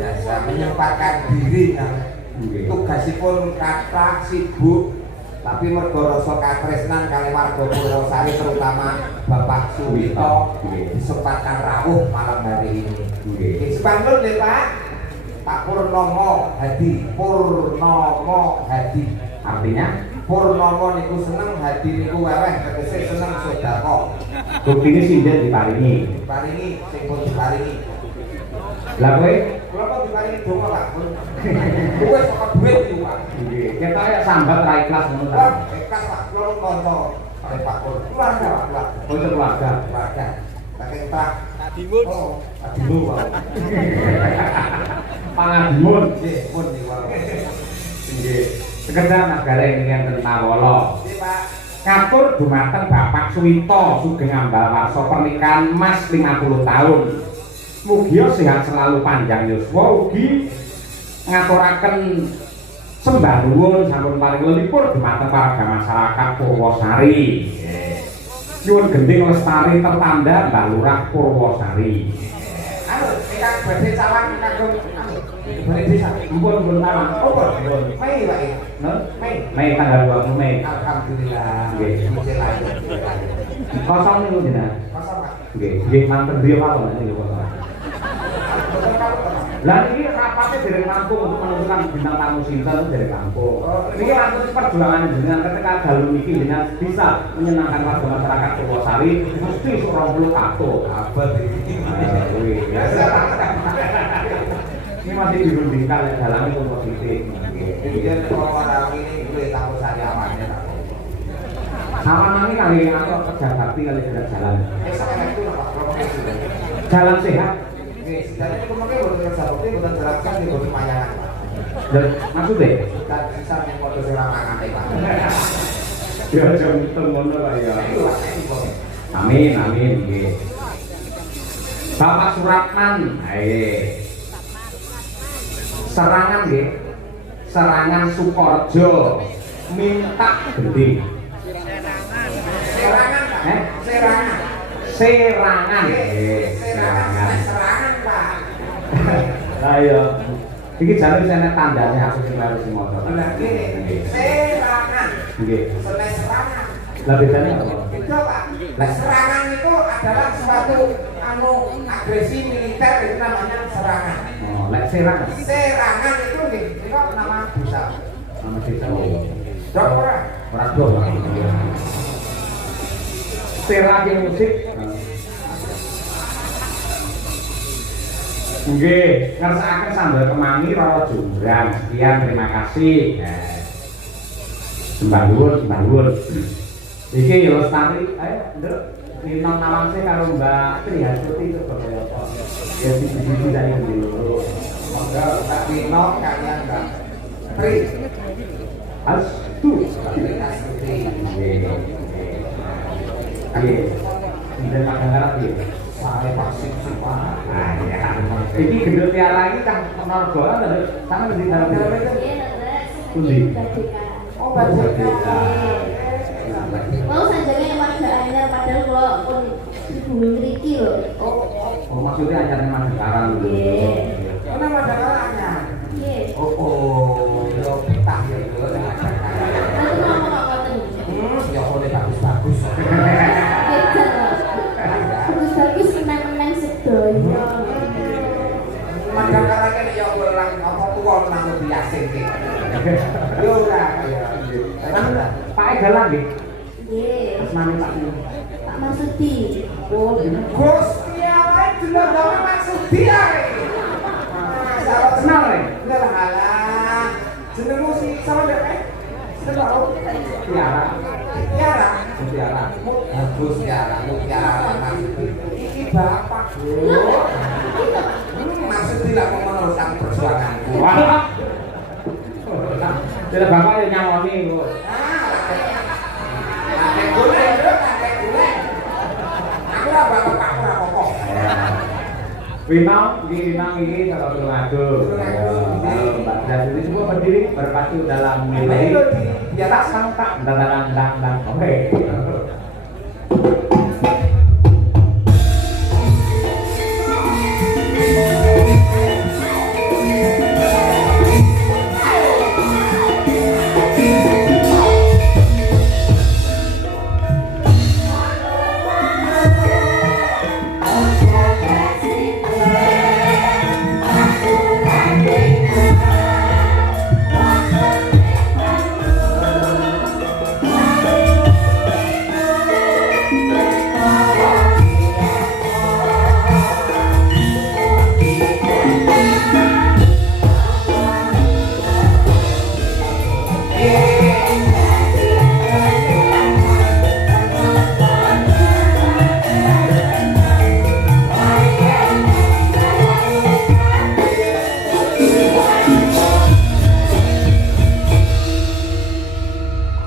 biasa menyempatkan diri kan. Tugasipun kathah sibuk tapi mergo rasa katresnan kali warga Purwosari terutama Bapak Suwito disempatkan rawuh malam hari ini. Sepantun deh Pak. Pak Purnomo Hadi, Purnomo Hadi. Artinya Purnomo niku seneng, Hadi niku weweh, tegese seneng sedekah. Buktine sinten diparingi? Diparingi sing pun diparingi. Lah kowe kula kok diparingi donga Pak. Kowe saka duit iki Pak. Nggih, ketok ya sambat ra ikhlas ngono ta. Ikhlas Pak, kula kanca kali Pak Pur. Keluarga Pak, Keluarga. Keluarga. Saking Pak Adimun. Oh, Adimun Pak. Pangadimun. Nggih, pun niku. Nggih. Sekedar nagara ing enten Mawala. Nggih Pak. Katur dumateng Bapak Suwito Sugeng Ambalwarsa pernikahan Mas 50 tahun. Mugia sehat selalu panjang yuswa ugi ngaturaken sembah nuwun sampun paring lelipur dumateng warga masyarakat Purwosari. Nyuwun gending lestari tertanda Mbah Lurah Purwosari. Anu, ingkang badhe cawan kagem badhe desa. Mumpun taman. Oh, pun. Mei Pak. Mei tanggal 20 Mei. Alhamdulillah. Nggih. Muji lahir. Kosong niku jenengan. Kosong Pak. Nggih, nggih manten griya mawon niku kosong. Lah ini rapatnya dari kampung untuk menentukan bintang tamu sinten dari kampung. Ini langsung perjuangan dengan ketika dalu niki dengan bisa menyenangkan warga masyarakat Purwosari mesti seorang puluh kato. Abad iki. Ini masih dirundingkan ya dalamnya positif. Kemudian orang ini gue tahu saya amannya tak. Sama nanti kali atau kerja bakti kali tidak jalan. Saya itu Pak. Jalan sehat. Jadi itu makanya bukan kerja bakti, bukan jelaskan di bukan mayangan Pak. Dan maksudnya? Dan sisa yang foto serangan Pak. Ya jangan ngono lah ya. Amin amin nggih. Bapak Suratman, ayo. Serangan nggih. Serangan Sukorejo minta gede. Serangan Pak. Serangan. Serangan. Serangan. Serangan Pak. Lah iya. Iki jare sene tandane aku sing harus motor. Lah nggih. Serangan. Nggih. Serangan. Lah bedane apa? Beda Pak. Lah serangan itu adalah suatu agresi militer itu namanya serangan. Oh, lek serangan. Serangan itu nih, itu nama desa. Nama desa. Dok ora? Ora dok. Serang musik. Nggih, ngersakaken sambal kemangi Roro Jumbrang. Sekian, terima kasih. Sembah nuwun. Iki ya lestari, ayo nduk minong nawangse karo Mbak Tri Hasuti itu kaya apa. Ya siji-siji dari dulu. Monggo tak dino kalian Mbak Tri. Astu. Nggih. Sinten makangarap iki? Saya vaksin semua. Iki gendut piala iki Kang Norgo lho, sama ngendi dalam itu? Pundi? Oh, Badeka. Mau sanjane warga anyar padahal kula pun bumi mriki lho. Oh, maksudnya acaranya Madagaran lho. Nggih. Ana Madagaranya. Nggih. Oh, yo betah ya lho. Aku mau kok ngoten. Ya oleh bagus-bagus. Bagus-bagus menang-menang sedoyo. Madagaranya nek yo orang apa tuwa nang biasa iki. Yo ora ya. Pak Egalan nggih. Nggih. Asmane Pak Pak Marsudi. Oh, jeneng Gusti Allah jenenge Maksudi ae. Salah kenal ya? Enggak halah. Jenengmu si sama dek. Seneng. Tiara. Tiara. Tiara. Bagus Tiara, Tiara Maksudi. Iki bapak, Bro. Maksudi lah mau meneruskan perjuanganku. Wah. Jadi bapak yang nyawani kok. Kakek gule, kakek gule. Aku lah bapak aku lah pokok. Winong, ini kalau ngadu. Kalau Mbak Jasudi semua berdiri berpatu dalam nilai. Di atas tak, dan. Oke.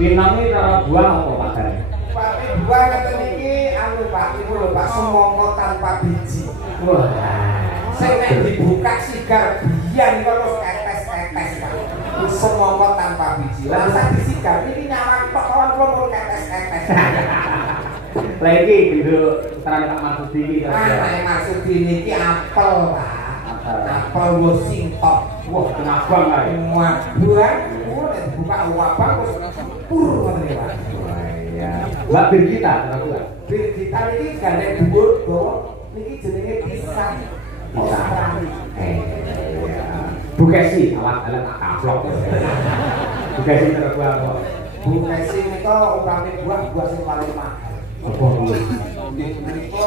Pinangi cara buah apa Pak Dari? Pak buah kata niki anu Pak niku lho Pak semongo tanpa biji. Wah. Sing nek dibuka sigar biyen kok terus tetes-tetes Pak. Semongo tanpa biji. Lah sak disigar iki nyawang tok kawan kula pun tetes-tetes. Lah iki gitu terang Pak Marsudi iki. Nek Marsudi niki apel Pak. Apel Washington. Wah, kenapa enggak? Wah, buah. Nek dibuka wabang terus pur ngoten iki Pak. Iya. Mbak Birgita, kenapa? Birgita niki gandeng dhuwur dawa niki jenenge pisang. Pisang. Bu Kesi, alat tak kaplok. Bu Kesi terbuah apa? Bu Kesi nika umpame buah sing paling mahal. Apa kuwi? Menika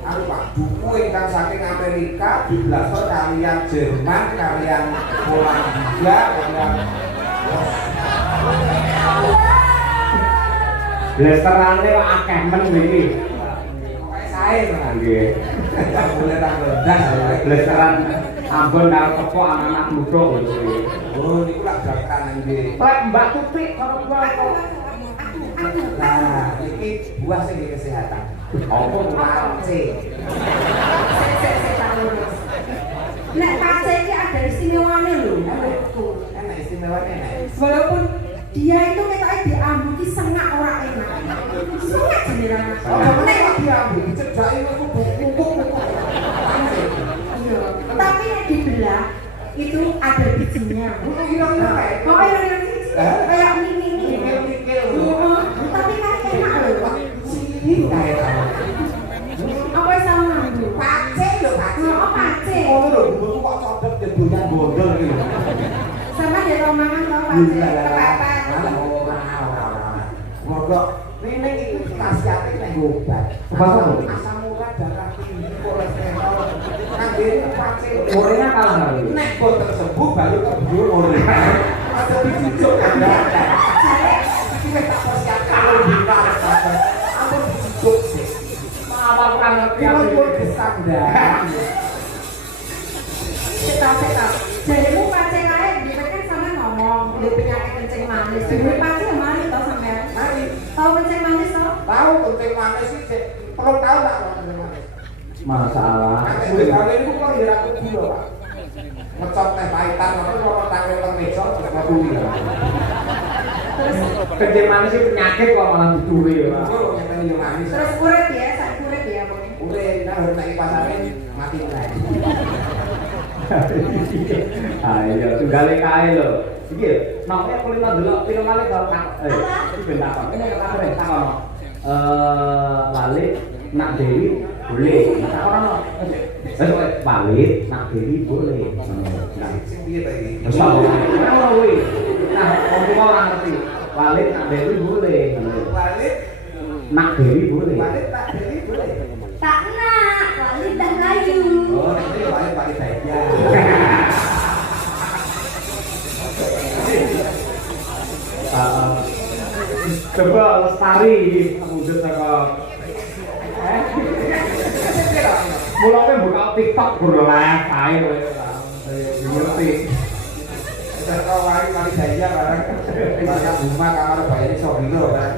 anu Pak, buku ingkang saking Amerika diblasor kalian Jerman, kalian Polandia, kalian Blasterane kok akeh men iki. pokoke sae Nggih. ya boleh tak ndas. Blasteran Ambon karo kepok anak-anak muda lho. Oh, niku lak jakaran nggih. Lek Mbak Tutik karo buah kok. Nah, iki buah sing nggih kesehatan. Apa Pace. Nek pace iki ada istimewane lho. Enak istimewanya enak. Walaupun dia itu ketoknya diambuki sengak ora enak. Sengak jenengan. Oh, nek kok diambil dicedhaki niku bubuk-bubuk. Iya. Tapi nek dibelah itu ada bijinya. Butuh kira-kira kayak. Oh, iya. Kayak mini. Mikir-mikir. Tapi kan enak lho. Sini kayak apa? Apa sama Bu? Pace lho, pace. Oh, pace. Oh, lho, bubuk kok codot jebulnya gondol gitu. Sama dia romangan tau pace. Kepepet. Mogok ini itu khasiatnya nek obat. Asam urat darah tinggi, kolesterol. Kangge pace. Orangnya kalah kali. Nek boten sembuh baru kebiur ora. Ada dicucuk kan. Iki wis tak persiapkan lho bisa. Ampun dicucuk sih. Awal kan ngerti Kulo aku. pun gesang dah. Setak. Jadimu pace kae dipikir sama ngomong, dia penyakit kencing manis. Dulu pace kemarin tau sampean. Mari. Tahu kencing manis tau? Tahu kencing manis sih, Cek. Perlu tahu tak kalau kencing manis? Masalah. Nek wis kali niku kok dirakut gula, Pak. Ngecot teh pahitan apa kok tangkel teng meja terus ngakui. Kencing manis itu penyakit kok malah dicuri ya. Pak. Kok nyeteni yo manis. Terus urip ya, sak urip ya pokoknya. Udah, nah harus naik pasarnya mati lagi. Ayo, tunggale kae lho. Iki lho, namanya kulino delok film malih karo iki ben takon. Ini kata ben takon. Balik nak Dewi boleh. Takon ono. Wes balik nak Dewi boleh. Nah, Sing piye ta iki? wis tak ono kuwi. Nah, wong tuwa ora ngerti. Balik nak Dewi boleh. Balik, Nak Dewi boleh. balik tak jadi boleh. Tak nak, wali tak layu. Oh, nanti balik saja. Coba lestari wujud saka mulane buka TikTok guru live ae kowe ngerti. Udah kau balik saja barang. Barang rumah kamar bayar sobilo kan.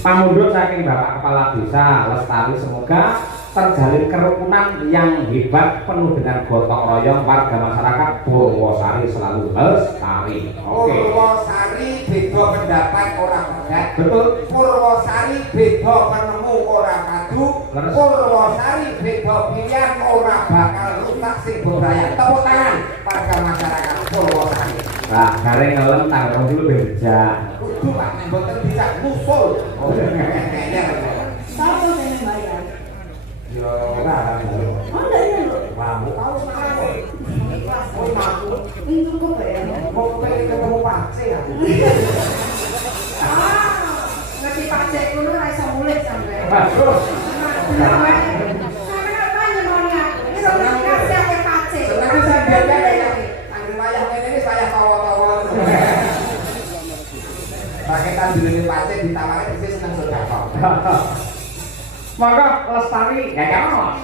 Pamundhut saking Bapak Kepala Desa Lestari, semoga terjalin kerukunan yang hebat penuh dengan gotong royong warga masyarakat Purwosari selalu lestari. Oke. Purwosari beda pendapat orang pegat. Betul. Purwosari beda penemu orang padu. Leres. Purwosari beda pilihan orang bakal rusak sing budaya. Tepuk tangan warga masyarakat Purwosari. Nah, gareng ngelem tanggal dulu beja. Kudu Pak, mboten bisa ngusul. Oh, Tahu kok saya bayar? Yo ora kan. Oh enggak ini lho. Wah, mau tahu sekarang kok. Oh, mampu. Ini cukup ya. Mau pengen ketemu pace ya. Ngerti pace kulo ra iso mulit sampe. Waduh. Sampe apa nyemonya? Ini lho kasih ake pace. Seneng bisa beda ya. Angger wayah ngene iki saya tawa-tawa. Paketan dilene pace ditawari persis seneng sedekah. Maka lestari ya kan.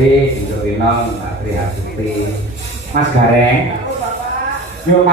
kasih Dinjo Winong Mbak Tri Hasuti Mas Gareng nyuwun